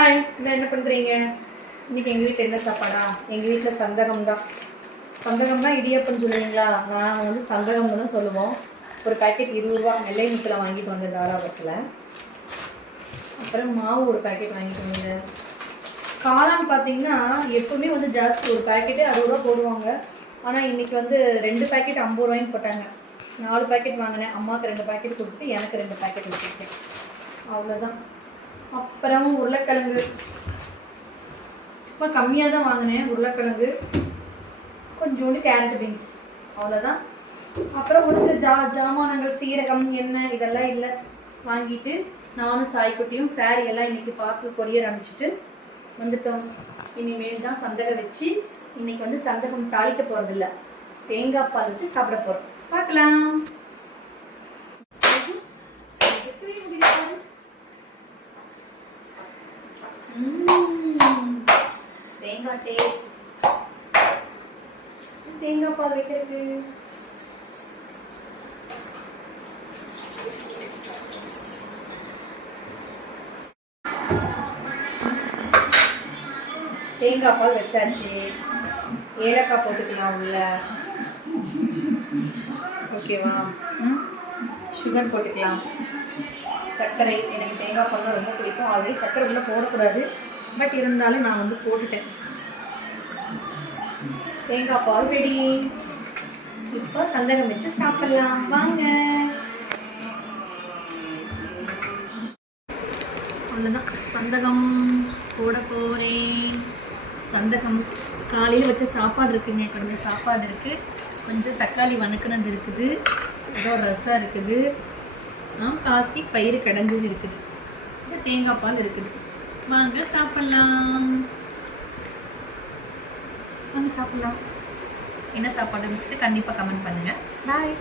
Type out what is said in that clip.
Hi, என்ன பண்ணுறீங்க? இன்றைக்கி எங்கள் வீட்டில் என்ன சாப்பாடா? எங்கள் வீட்டில் சந்தகம் தான். சந்தகம்னா இடியப்பம் சொல்லுவீங்களா? நாங்கள் வந்து சந்தகம்னு தான் சொல்லுவோம். ஒரு பேக்கெட் 20 ரூபா நெல்லை முத்தில் வாங்கிட்டு வந்த தாராபுரத்தில். அப்புறம் மாவு ஒரு பேக்கெட் வாங்கிட்டு வந்தது. காளான் பார்த்தீங்கன்னா எப்பவுமே வந்து ஜாஸ்தி, ஒரு பேக்கெட்டு 60 ரூபா போடுவாங்க. ஆனால் இன்றைக்கி வந்து 2 பேக்கெட் 50 ரூபாய்ன்னு போட்டாங்க. 4 பேக்கெட் வாங்கினேன். அம்மாவுக்கு 2 பேக்கெட் கொடுத்துட்டு எனக்கு 2 பேக்கெட் வச்சுருக்கேன். அவ்வளோதான். அப்புறம் உருளைக்கிழங்கு சும்மா கம்மியாக தான் வாங்கினேன். உருளைக்கிழங்கு, கொஞ்சோண்டு கேரட் பீன்ஸ், அவ்வளோதான். அப்புறம் ஒரு சில ஜாமானங்கள், சீரகம், எண்ணெய் இதெல்லாம் இல்லை. வாங்கிட்டு நானும் சாய்க்குட்டியும் சாரி எல்லாம் இன்றைக்கி பார்சல் கொரியர் அனுப்பிச்சிட்டு வந்துட்டோம். இனிமேல் தான் சந்தகம் வச்சு, இன்றைக்கி வந்து சந்தகம் தாளிக்க போகிறதில்ல, தேங்காய் பால் வச்சு சாப்பிட போகிறோம். பார்க்கலாம். தேங்காய் டேஸ்ட், தேங்காய் பால் வைக்கிறது. தேங்காய் பால் வச்சாச்சு. ஏலக்காய் போட்டுக்கலாம் உள்ள. ஓகேவா? சுகர் போட்டுக்கலாம். சர்க்கரை, எனக்கு தேங்காய் பால் ரொம்ப பிடிக்கும். ஆல்ரெடி சர்க்கரை உள்ள போடக்கூடாது, பட் இருந்தாலும் நான் வந்து போட்டுட்டேன். தேங்காய் பால் ரெடி. இப்போ சந்தகம் வச்சு சாப்பிடலாம் வாங்க. அவ்வளோதான், சந்தகம் போட போகிறேன். சந்தகம் காலையில் வச்ச சாப்பாடு இருக்குங்க. கொஞ்சம் சாப்பாடு இருக்குது, கொஞ்சம் தக்காளி வணக்கினது இருக்குது, ஏதோ ரசம் இருக்குது, காசி பயிறு கடைஞ்சது இருக்குது, தேங்காய் பால் இருக்குது. வாங்க சாப்பிட்லாம். வாங்க சாப்பிட்லாம். என்ன சாப்பாடு இருந்துச்சுட்டு கண்டிப்பாக கமெண்ட் பண்ணுங்கள். பாய்.